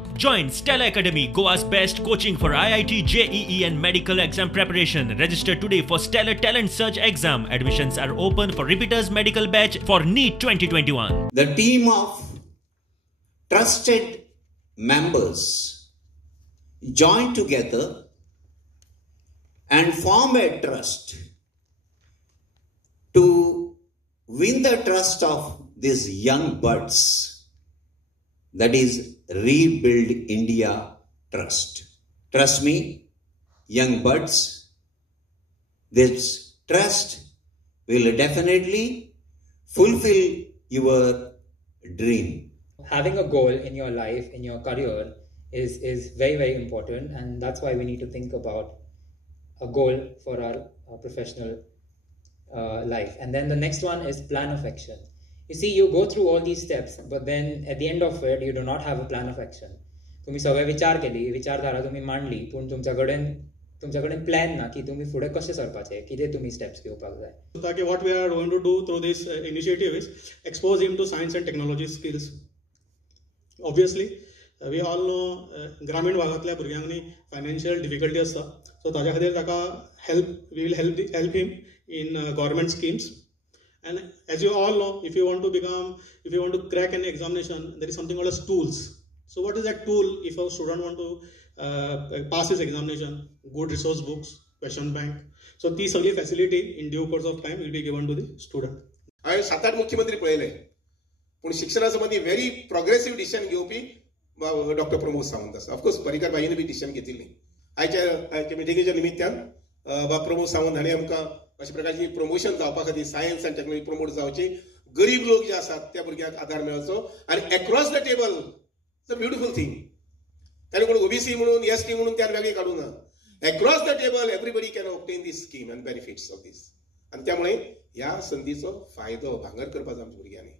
Join Stella Academy, Goa's best coaching for IIT, JEE and medical exam preparation. Register today for Stellar Talent Search exam. Admissions are open for repeaters medical batch for NEET 2021. The team of trusted members join together and form a trust to win the trust of these young buds. That is Rebuild India Trust. Trust me, young buds, this trust will definitely fulfill your dream. Having a goal in your life, in your career is very, very important, and that's why we need to think about a goal for our professional life. And then the next one is plan of action. You see, you go through all these steps, but then at the end of it, you do not have a plan of action. तुम्ही सगळे विचार केली, विचारधारा तुम्ही मांडली, पण तुमच्याकडे plan ना की तुम्ही पुढे कसे सरपाचे, किती तुम्ही स्टेप्स घेवपाक जाय. So what we are going to do through this initiative is expose him to science and technology skills. Obviously, we all know ग्रामीण भागातल्या भुरग्यांनी फायनान्शियल डिफिकल्टी असता, सो ताज्या खातीर ताका we will help him in government schemes. And as you all know, if you want to crack an examination, there is something called as tools. So what is that tool? If a student want to pass his examination, good resource books, question bank. So ती सगळी facility in due course of time will be given to the student. हांवें 7-8 मुख्यमंत्री पळयले, पूण शिक्षणा संबंधी very progressive decision घेवपी doctor Pramod Sawant आसा. ऑफकोर्स पर्रीकर बाईन बी डिसिजन घेतिल्ली. आयच्या मिटिंगेच्या निमित्तान प्रमोद सावंत हांणी आमकां अशा प्रकारची प्रमोशन जावपा खातीर सायन्स आनी टेक्नॉलॉजी प्रमोट जावची, गरीब लोक जे आसात त्या भुरग्यांक आदार मेळचो आनी across the table it's a beautiful thing. ताणें कोण ओबीसी म्हणून एसटी म्हणून त्यान वेगळी काडूं ना. Across the table everybody can obtain these scheme and benefits of these. आनी त्यामुळे ह्या संदीचो फायदो भांगर करपाचो आमच्या भुरग्यांनी.